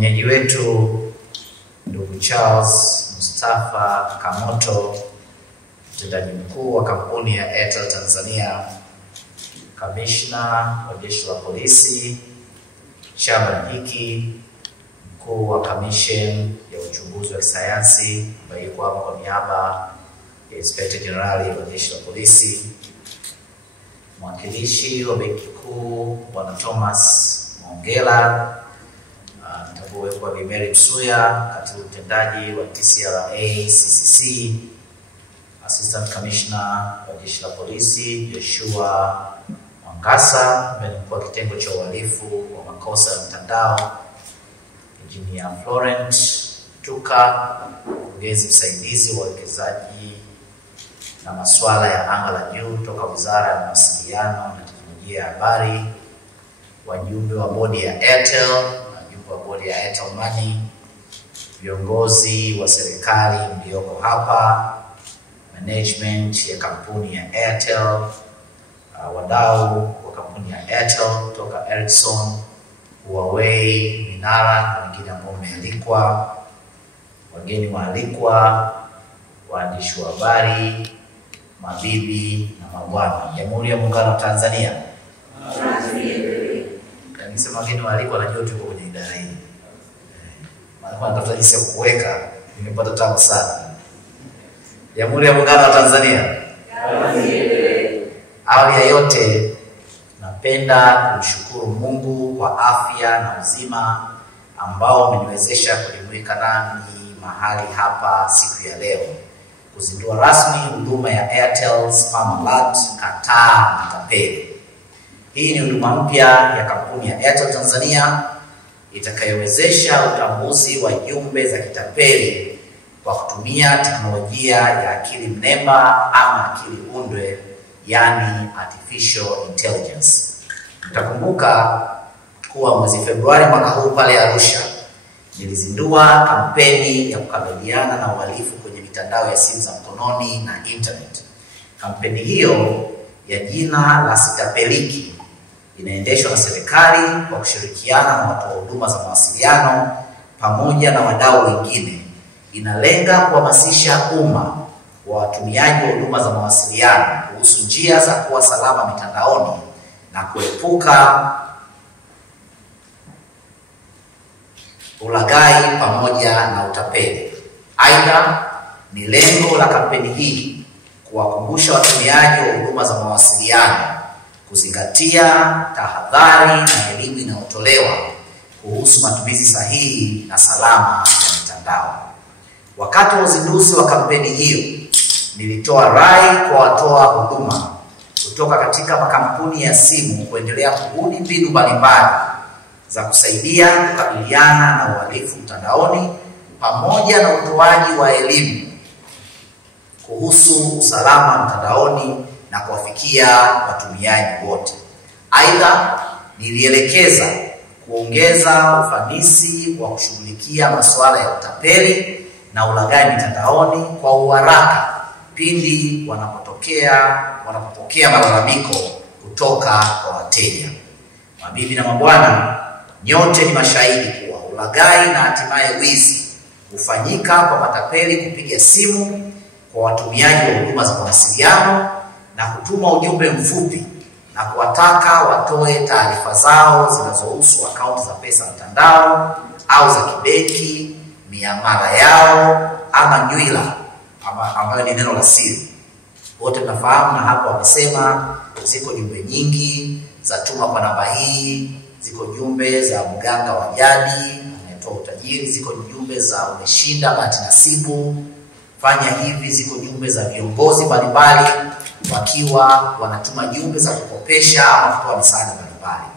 Mwenyeji wetu ndugu Charles Mustafa Kamoto, mtendaji mkuu wa kampuni ya Airtel Tanzania, kamishna wa jeshi la polisi, Chairman Hiki, mkuu wa commission ya uchunguzi wa kisayansi ambaye yuko hapa kwa niaba ya Inspector General wa jeshi la polisi, mwakilishi wa benki kuu Bwana Thomas Mongela, mtambue kwa Mary Msuya, katibu mtendaji wa TCRA CCC, Assistant Commissioner wa jeshi la polisi Joshua Mwangasa, ambaye ni mkuu wa kitengo cha uhalifu wa makosa ya mtandao, Engineer Florent Tuka, mkurugenzi msaidizi wa uwekezaji na masuala ya anga la juu kutoka Wizara ya Mawasiliano na Teknolojia ya Habari, wajumbe wa bodi ya Airtel, wajumbe wa bodi ya Airtel Money, viongozi wa serikali mlioko hapa, management ya kampuni ya Airtel, wadau wa kampuni ya Airtel kutoka Ericsson, Huawei, Minara na wengine ambao wamealikwa, wageni waalikwa, waandishi wa habari, mabibi na mabwana, Jamhuri ya Muungano wa Tanzania. Nisema wageni waalikwa, najua tuko kwenye idara hii. Maana natafuta jinsi ya kuweka, nimepata tabu sana. Jamhuri ya Muungano wa Tanzania. Awali ya yote, napenda kumshukuru Mungu kwa afya na uzima ambao umeniwezesha kujumuika nami mahali hapa siku ya leo kuzindua rasmi huduma ya Airtel Spam Alert Kataa Matapeli. Hii ni huduma mpya ya kampuni ya Airtel Tanzania itakayowezesha utambuzi wa jumbe za kitapeli kwa kutumia teknolojia ya akili mnemba ama akili undwe, yani artificial intelligence. Mtakumbuka kuwa mwezi Februari mwaka huu pale Arusha nilizindua kampeni ya kukabiliana na uhalifu kwenye mitandao ya simu za mkononi na internet. Kampeni hiyo ya jina la Sitapeliki inaendeshwa na serikali kwa kushirikiana na watoa huduma za mawasiliano pamoja na wadau wengine. Inalenga kuhamasisha umma wa watumiaji wa huduma za mawasiliano kuhusu njia za kuwa salama mitandaoni na kuepuka ulaghai pamoja na utapeli. Aidha, ni lengo la kampeni hii kuwakumbusha watumiaji wa huduma za mawasiliano kuzingatia tahadhari na elimu inayotolewa kuhusu matumizi sahihi na salama ya mitandao. Wakati wa uzinduzi wa kampeni hiyo, nilitoa rai kwa watoa huduma kutoka katika makampuni ya simu kuendelea kubuni mbinu mbalimbali za kusaidia kukabiliana na uhalifu mtandaoni pamoja na utoaji wa elimu kuhusu usalama mtandaoni na kuwafikia watumiaji wote. Aidha, nilielekeza kuongeza ufanisi wa kushughulikia masuala ya utapeli na ulaghai mitandaoni kwa uharaka pindi wanapopokea malalamiko kutoka kwa wateja. Mabibi na mabwana, nyote ni mashahidi kuwa ulaghai na hatimaye wizi hufanyika kwa matapeli kupiga simu kwa watumiaji wa huduma za mawasiliano na kutuma ujumbe mfupi na kuwataka watoe taarifa zao zinazohusu akaunti za pesa mtandao au za kibenki, miamala yao ama nywila ambayo ni neno la siri. Wote tunafahamu, na hapo wamesema ziko jumbe nyingi za tuma kwa namba hii, ziko jumbe za mganga wa jadi anayetoa utajiri, ziko jumbe za umeshinda bahati nasibu, fanya hivi, ziko jumbe za viongozi mbalimbali wakiwa wanatuma jumbe za kukopesha ama kutoa misaada mbalimbali.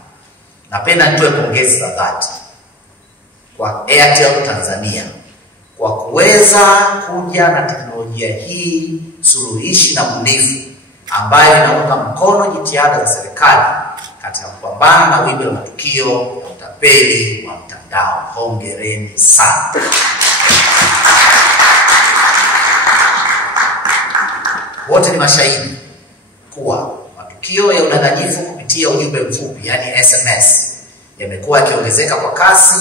Napenda nitoe pongezi za dhati kwa Airtel Tanzania kwa kuweza kuja na teknolojia hii suluhishi na bunifu ambayo inaunga mkono jitihada za serikali katika kupambana na wimbi la matukio ya utapeli wa mtandao. Hongereni sana. Wote ni mashahidi kuwa matukio ya udanganyifu kupitia ujumbe mfupi, yani SMS, yamekuwa yakiongezeka kwa kasi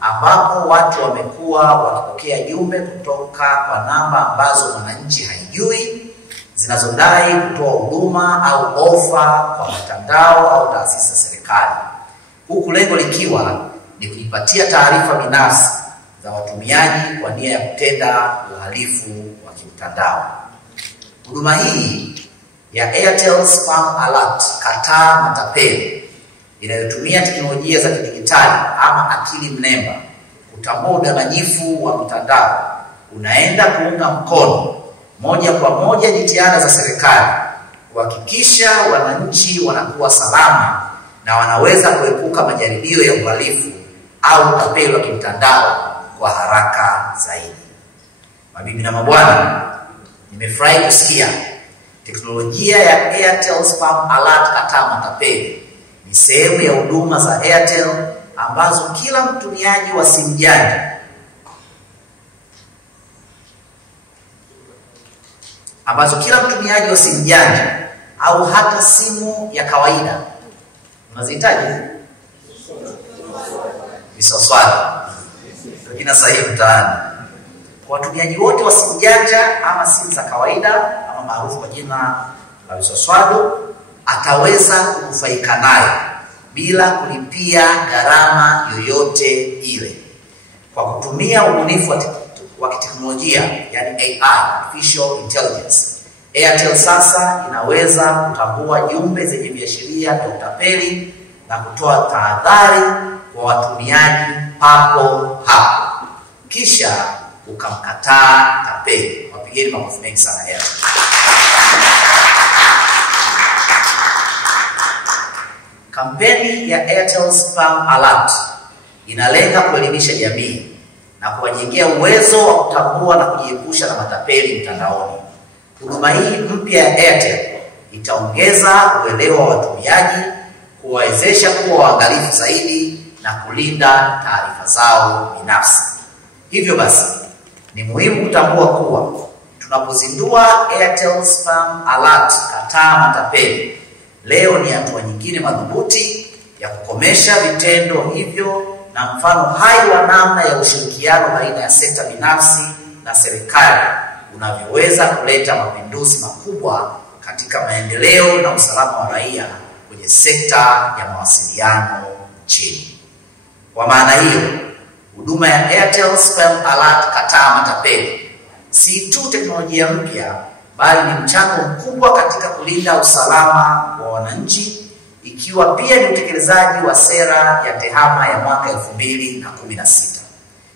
ambapo watu wamekuwa wakipokea jumbe kutoka kwa namba ambazo mwananchi haijui, zinazodai kutoa huduma au ofa kwa mitandao au taasisi za serikali, huku lengo likiwa ni kujipatia taarifa binafsi za watumiaji kwa nia ya kutenda uhalifu wa kimtandao. Huduma hii ya Airtel Spam Alert kataa matapeli inayotumia teknolojia za kidijitali ama akili mnemba kutambua udanganyifu wa mtandao unaenda kuunga mkono moja kwa moja jitihada za serikali kuhakikisha wananchi wanakuwa salama na wanaweza kuepuka majaribio ya uhalifu au utapeli wa kimtandao kwa haraka zaidi. Mabibi na mabwana, nimefurahi kusikia teknolojia ya Airtel Spam Alert kataa matapeli ni sehemu ya huduma za Airtel ambazo kila mtumiaji wa simu janja au hata simu ya kawaida unazihitaji visoswali kina sahihi mtaani. Kwa watumiaji wote wa simu janja ama simu za kawaida ama maarufu kwa jina la visoswado, ataweza kunufaika nayo bila kulipia gharama yoyote ile kwa kutumia ubunifu wa kiteknolojia, yani AI, artificial intelligence. Airtel sasa inaweza kutambua jumbe zenye viashiria vya utapeli na kutoa tahadhari kwa watumiaji papo hapo, kisha ukamkataa tapeli. Wapigeni makofi mengi sana Airtel. Kampeni ya Airtel Spam Alert inalenga kuelimisha jamii na kuwajengea uwezo wa kutambua na kujiepusha na matapeli mtandaoni. Huduma hii mpya ya Airtel itaongeza uelewa wa watumiaji, kuwawezesha kuwa waangalifu zaidi na kulinda taarifa zao binafsi. Hivyo basi, ni muhimu kutambua kuwa tunapozindua Airtel Spam Alert kataa matapeli, leo ni hatua nyingine madhubuti ya kukomesha vitendo hivyo na mfano hai wa namna ya ushirikiano baina ya sekta binafsi na serikali unavyoweza kuleta mapinduzi makubwa katika maendeleo na usalama wa raia kwenye sekta ya mawasiliano nchini. Kwa maana hiyo, huduma ya Airtel Spam Alert kataa matapeli si tu teknolojia mpya, bali ni mchango mkubwa katika kulinda usalama wa wananchi, ikiwa pia ni utekelezaji wa sera ya TEHAMA ya mwaka 2016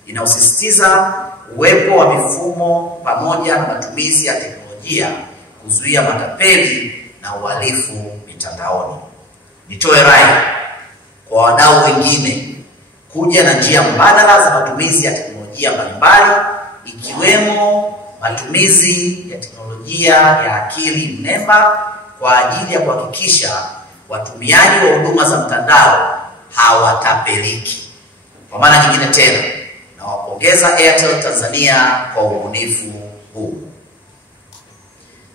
inaosisitiza uwepo wa mifumo pamoja na matumizi ya teknolojia kuzuia matapeli na uhalifu mitandaoni. Nitoe rai kwa wadau wengine kuja na njia mbadala za matumizi ya teknolojia mbalimbali, ikiwemo matumizi ya teknolojia ya akili mnemba kwa ajili ya kuhakikisha watumiaji wa huduma za mtandao hawatapeliki. Kwa maana nyingine tena, nawapongeza Airtel Tanzania kwa ubunifu huu.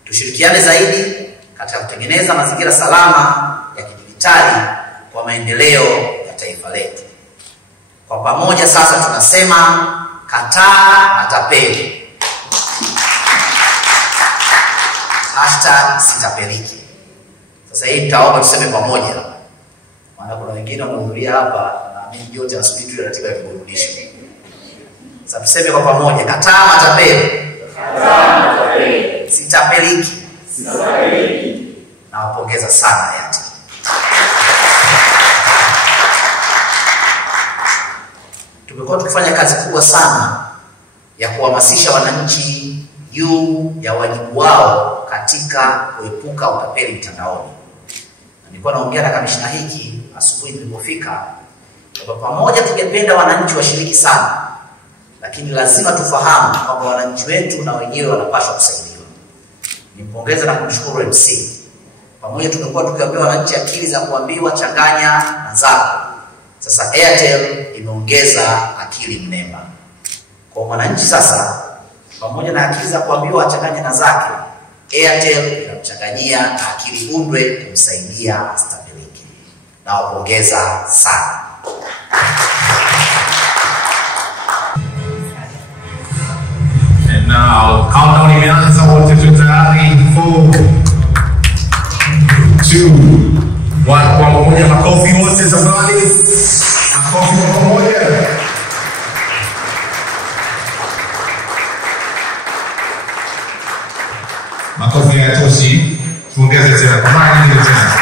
Tushirikiane zaidi katika kutengeneza mazingira salama ya kidijitali kwa maendeleo ya taifa letu. Kwa pamoja sasa tunasema kataa matapeli. #sitapeliki. Sasa hii nitaomba tuseme pamoja. Maana kuna wengine wanahudhuria hapa na mimi yote nasubiri tu ratiba ya kuburudisha. Sasa tuseme kwa pamoja, kataa matapeli. Kataa matapeli. Sitapeliki. Sitapeliki. Nawapongeza sana Airtel. Tumekuwa tukifanya kazi kubwa sana ya kuhamasisha wananchi juu ya wajibu wao katika kuepuka utapeli mtandaoni. Nilikuwa naongea na kamishna hiki asubuhi nilipofika, kwa pamoja tungependa wananchi washiriki sana, lakini lazima tufahamu kwamba wananchi wetu na wenyewe wanapaswa kusaidiwa. Nimpongeza na kumshukuru MC. Pamoja tumekuwa tukiwaambia wananchi akili za kuambiwa changanya na zako. Sasa Airtel imeongeza akili mnemba. Kwa mwananchi sasa, pamoja na akili za kuambiwa achanganye na zake, Airtel inamchanganyia na akili undwe kumsaidia asitapelike. Nawapongeza sana. Now, countdown imeanza, wote tu tayari. 4, 2, 1. Kwa pamoja, makofi wote zamani. Makofi kwa pamoja. Makofi hayatoshi. Tuongeze tena. Kwa mara nyingine tena.